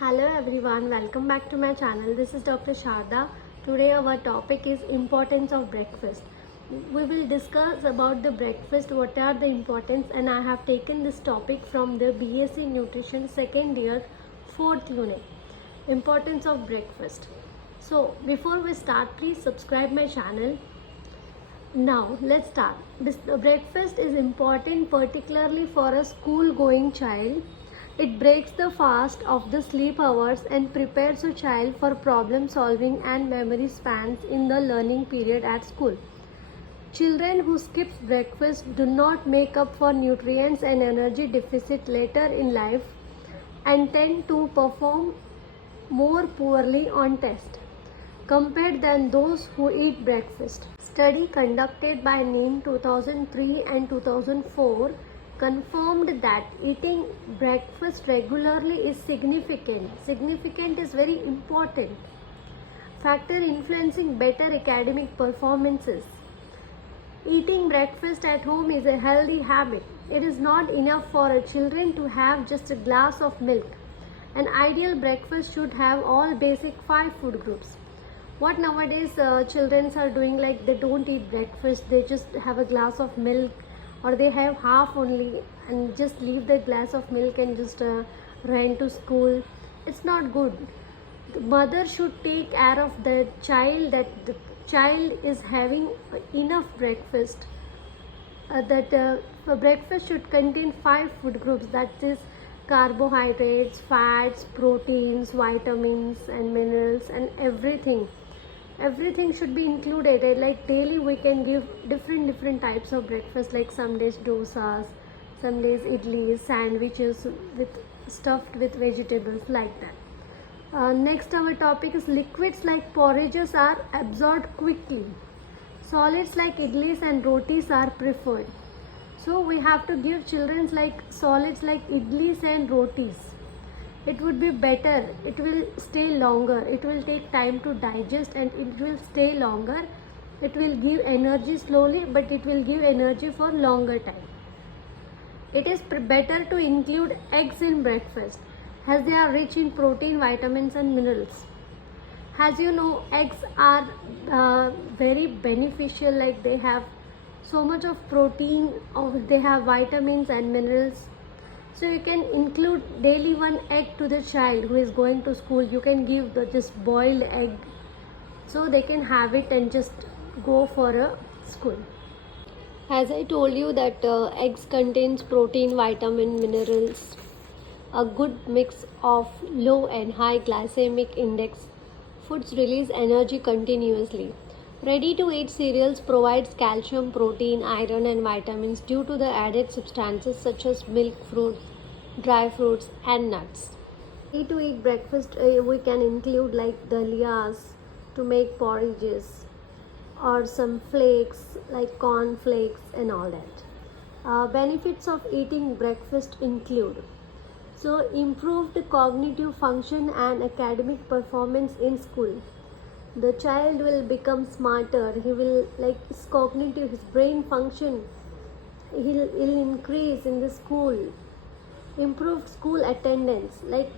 Hello everyone, welcome back to my channel. This is Dr. Sharda. Today our topic is importance of breakfast. We will discuss about the breakfast, what are the importance, and I have taken this topic from the BSc Nutrition second year 4th unit, importance of breakfast. So before we start, please subscribe my channel. Now let's start. Breakfast is important particularly for a school going child. It breaks the fast of the sleep hours and prepares a child for problem solving and memory spans in the learning period at school. Children who skip breakfast do not make up for nutrients and energy deficit later in life and tend to perform more poorly on test compared than those who eat breakfast. Study conducted by NIM 2003 and 2004 confirmed that eating breakfast regularly is significant. Significant is very important factor influencing better academic performances. Eating breakfast at home is a healthy habit. It is not enough for a children to have just a glass of milk. An ideal breakfast should have all basic 5 food groups. What nowadays children are doing, like they don't eat breakfast, they just have a glass of milk or they have half only and just leave the glass of milk and just run to school. It's not good. The mother should take care of the child, that the child is having enough breakfast. Breakfast should contain 5 food groups, that is carbohydrates, fats, proteins, vitamins and minerals, and everything should be included. Like daily we can give different types of breakfast, like some days dosas, some days idlis, sandwiches with stuffed with vegetables, like that. Next our topic is liquids like porridges are absorbed quickly. Solids like idlis and rotis are preferred. So we have to give children like solids like idlis and rotis. It would be better. It will stay longer. It will take time to digest and it will stay longer. It will give energy slowly, but it will give energy for longer time. It is better to include eggs in breakfast as they are rich in protein, vitamins and minerals. As you know, eggs are very beneficial, like they have so much of protein, or they have vitamins and minerals. So you can include daily 1 egg to the child who is going to school. You can give the just boiled egg so they can have it and just go for a school. As I told you that eggs contains protein, vitamin, minerals, a good mix of low and high glycemic index. Foods release energy continuously. Ready to eat cereals provides calcium, protein, iron and vitamins due to the added substances such as milk, fruits, dry fruits and nuts. Ready to eat breakfast we can include like dalias to make porridges, or some flakes like corn flakes and all that. Benefits of eating breakfast include improved cognitive function and academic performance in school. The child will become smarter. He will, like, his cognitive, his brain function, he'll increase in the school. Improved school attendance, like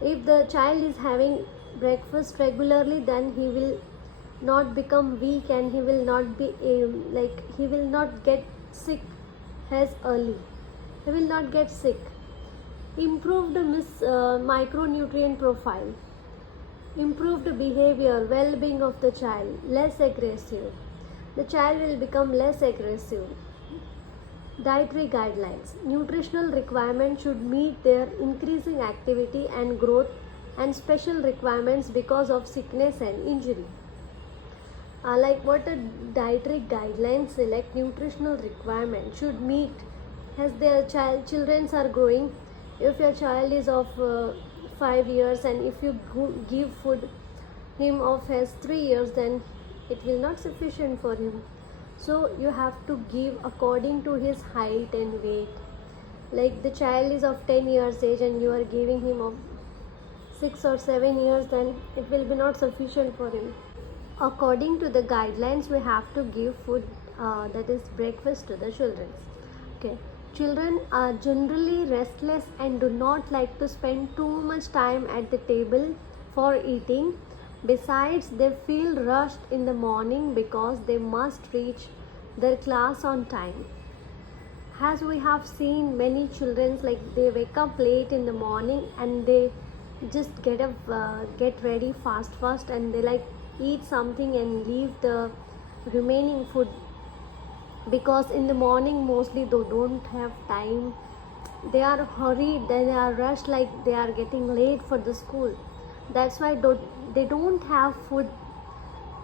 if the child is having breakfast regularly, then he will not become weak and he will not be he will not get sick as early. He will not get sick. Improved micronutrient profile. Improved behavior, well-being of the child, less aggressive. The child will become less aggressive. Dietary guidelines. Nutritional requirements should meet their increasing activity and growth and special requirements because of sickness and injury. Like what a dietary guidelines say, like nutritional requirement should meet as their children are growing. If your child is of 5 years and if you give food him of as 3 years, then it will not sufficient for him. So you have to give according to his height and weight. Like the child is of 10 years age and you are giving him of 6 or 7 years, then it will be not sufficient for him. According to the guidelines, we have to give food, that is breakfast, to the children. Okay. Children are generally restless and do not like to spend too much time at the table for eating. Besides, they feel rushed in the morning because they must reach their class on time. As we have seen many children, like they wake up late in the morning and they just get ready fast and they like eat something and leave the remaining food, because in the morning mostly they don't have time, they are hurried, they are rushed, like they are getting late for the school. That's why they don't have food.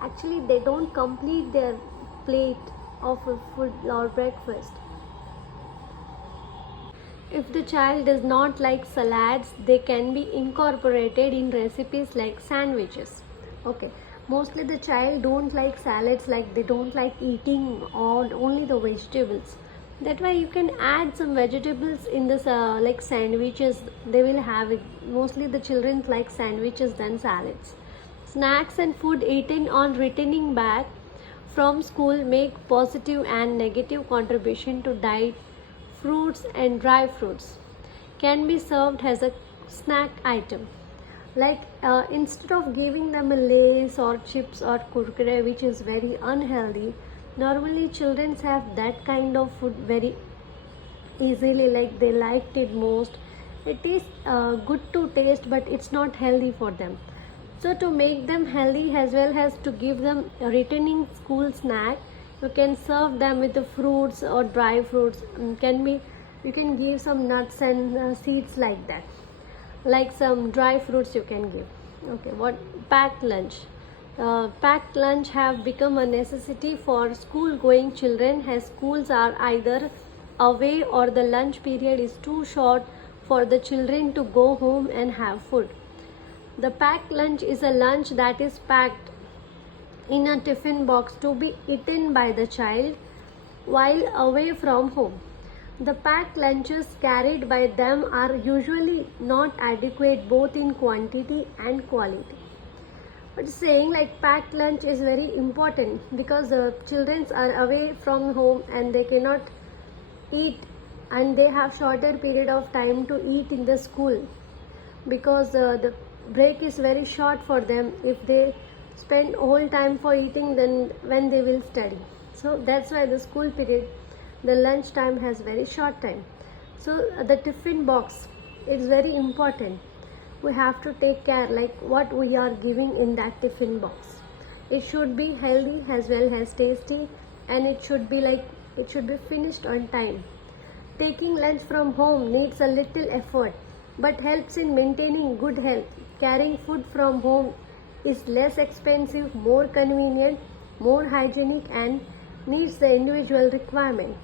Actually, they don't complete their plate of food or breakfast. If the child does not like salads, they can be incorporated in recipes like sandwiches. Okay, mostly the child don't like salads, like they don't like eating or only the vegetables. That way you can add some vegetables in this like sandwiches. They will have it. Mostly the children like sandwiches than salads. Snacks and food eaten on returning back from school make positive and negative contribution to diet. Fruits and dry fruits can be served as a snack item. Like instead of giving them a lace or chips or kurkure, which is very unhealthy, normally children have that kind of food very easily, like they liked it most. It is good to taste, but it's not healthy for them. So to make them healthy as well as to give them a returning school snack, you can serve them with the fruits or dry fruits. You can give some nuts and seeds like that, like some dry fruits you can give. Okay, what packed lunch? Packed lunch have become a necessity for school going children, as schools are either away or the lunch period is too short for the children to go home and have food. The packed lunch is a lunch that is packed in a tiffin box to be eaten by the child while away from home. The packed lunches carried by them are usually not adequate both in quantity and quality. But saying like packed lunch is very important, because the children are away from home and they cannot eat, and they have shorter period of time to eat in the school, because the break is very short for them. If they spend whole time for eating, then when they will study. So that's why the school period, the lunch time has very short time. So the tiffin box is very important. We have to take care like what we are giving in that tiffin box. It should be healthy as well as tasty, and it should be finished on time. Taking lunch from home needs a little effort but helps in maintaining good health. Carrying food from home is less expensive, more convenient, more hygienic, and meets the individual requirement.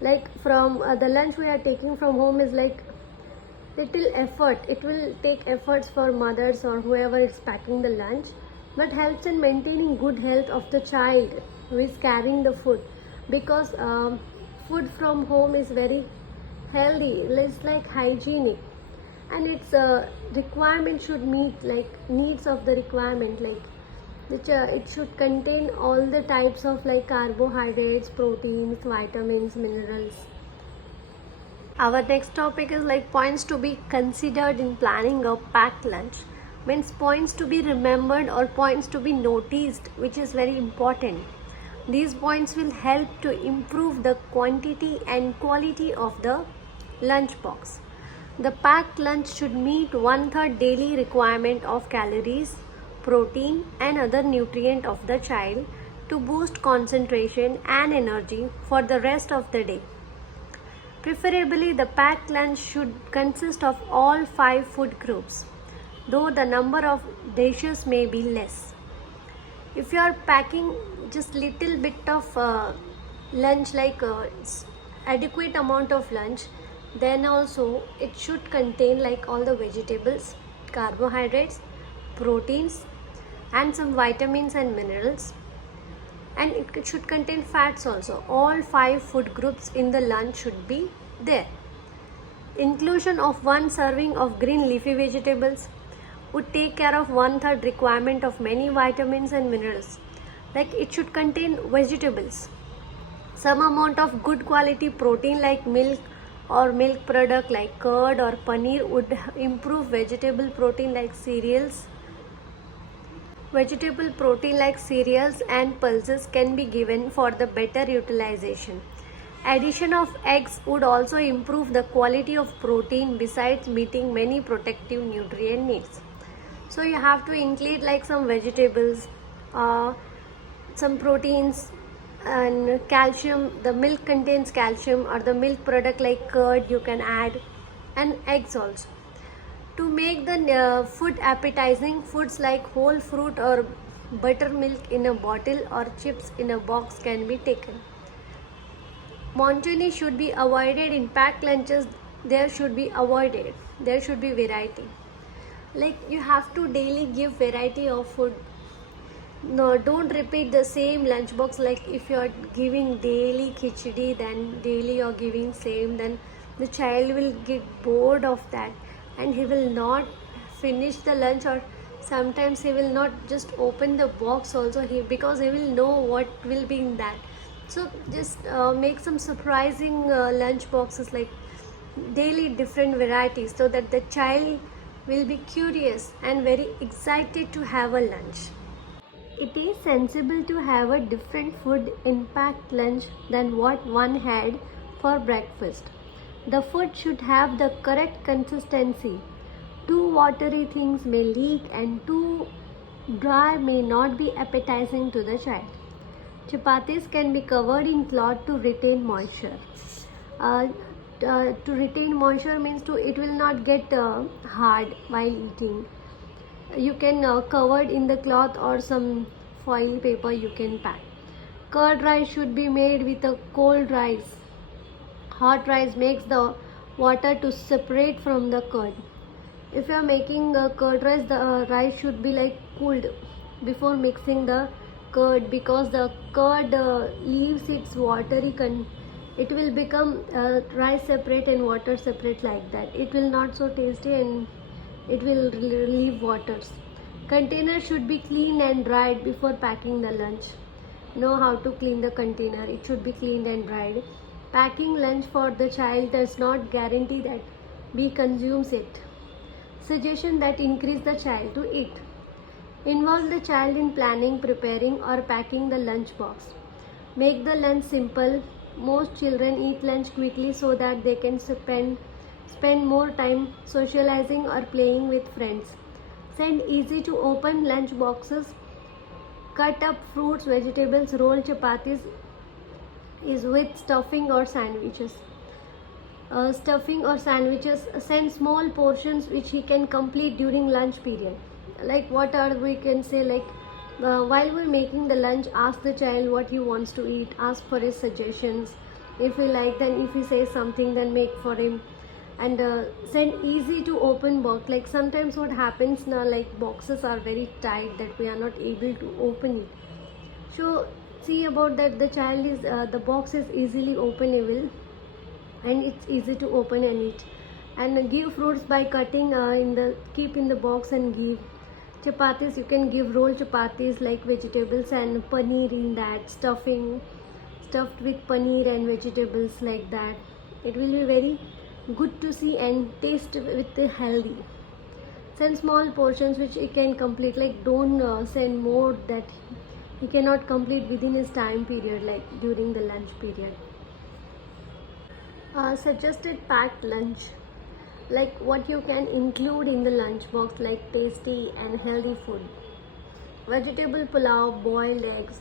Like from the lunch we are taking from home is like little effort. It will take efforts for mothers or whoever is packing the lunch, but helps in maintaining good health of the child who is carrying the food, because food from home is very healthy, it's like hygienic, and its requirement should meet like needs of the requirement, like which it should contain all the types of like carbohydrates, proteins, vitamins, minerals. Our next topic is like points to be considered in planning a packed lunch. Means points to be remembered or points to be noticed, which is very important. These points will help to improve the quantity and quality of the lunch box. The packed lunch should meet 1/3 daily requirement of calories, protein and other nutrient of the child to boost concentration and energy for the rest of the day. Preferably, the packed lunch should consist of all 5 food groups, though the number of dishes may be less. If you are packing just little bit of lunch, like adequate amount of lunch, then also it should contain like all the vegetables, carbohydrates, proteins and some vitamins and minerals, and it should contain fats also. All 5 food groups in the lunch should be there. Inclusion of 1 serving of green leafy vegetables would take care of 1/3 requirement of many vitamins and minerals. Like it should contain vegetables. Some amount of good quality protein like milk or milk product like curd or paneer would improve vegetable protein like cereals. Vegetable protein like cereals and pulses can be given for the better utilization. Addition of eggs would also improve the quality of protein besides meeting many protective nutrient needs. So you have to include like some vegetables, some proteins and calcium. The milk contains calcium, or the milk product like curd you can add, and eggs also. To make the food appetizing, foods like whole fruit or buttermilk in a bottle or chips in a box can be taken. Monotony should be avoided in packed lunches. There should be variety. Like you have to daily give variety of food. No, don't repeat the same lunchbox. Like if you are giving daily khichdi, then daily you're giving same, then the child will get bored of that and he will not finish the lunch, or sometimes he will not just open the box also, because he will know what will be in that. So just make some surprising lunch boxes, like daily different varieties, so that the child will be curious and very excited to have a lunch. It is sensible to have a different food in packed lunch than what one had for breakfast. The food should have the correct consistency. Too watery things may leak and too dry may not be appetizing to the child. Chapatis can be covered in cloth to retain moisture. To retain moisture means it will not get hard while eating. You can cover it in the cloth or some foil paper you can pack. Curd rice should be made with a cold rice. Hot rice makes the water to separate from the curd. If you are making curd rice, the rice should be like cooled before mixing the curd, because the curd leaves its watery it will become rice separate and water separate, like that. It will not so tasty and it will leave waters. Container should be cleaned and dried before packing the lunch. Know how to clean the container. It should be cleaned and dried. Packing lunch for the child does not guarantee that we consumes it. Suggestion that increase the child to eat. Involve the child in planning, preparing or packing the lunch box. Make the lunch simple. Most children eat lunch quickly so that they can spend more time socializing or playing with friends. Send easy to open lunch boxes. Cut up fruits, vegetables, roll chapatis is with stuffing or sandwiches. Send small portions which he can complete during lunch period. Like what are we can say, like while we're making the lunch, ask the child what he wants to eat, ask for his suggestions. If he like, then if he says something, then make for him. And send easy to open box. Like sometimes what happens now, like boxes are very tight that we are not able to open it. So see about that the child is the box is easily openable and it's easy to open and eat. And give fruits by cutting keep in the box and give. Chapatis, you can give roll chapatis like vegetables and paneer in that, stuffed with paneer and vegetables, like that. It will be very good to see and taste with the healthy. Send small portions which he can complete, like don't send more that he cannot complete within his time period, like during the lunch period. Suggested packed lunch, like what you can include in the lunch box, like tasty and healthy food. Vegetable pulao, boiled eggs.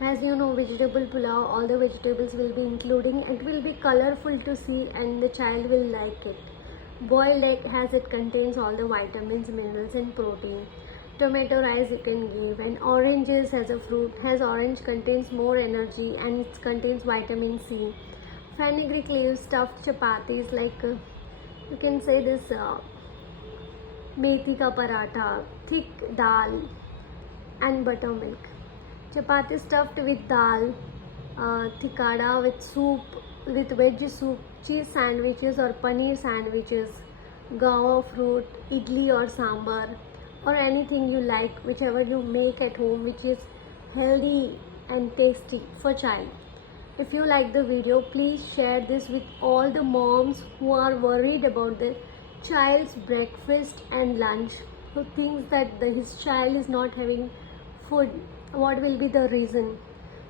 As you know, vegetable pulao, all the vegetables will be including. It will be colorful to see and the child will like it. Boiled egg contains all the vitamins, minerals and protein. Tomato rice you can give, and oranges as a fruit, as orange contains more energy and it contains vitamin C. Fenugreek leaves, stuffed chapatis, like you can say this methi ka paratha, thick dal and buttermilk. Chapati stuffed with dal, thikada with soup, with veg soup, cheese sandwiches or paneer sandwiches, gawa fruit, idli or sambar, or anything you like, whichever you make at home which is healthy and tasty for child. If you like the video, please share this with all the moms who are worried about their child's breakfast and lunch, who thinks that his child is not having food. What will be the reason?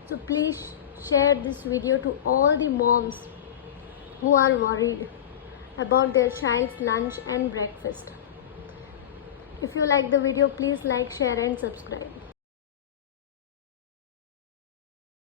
So please share this video to all the moms who are worried about their child's lunch and breakfast. If you like the video, please like, share and subscribe.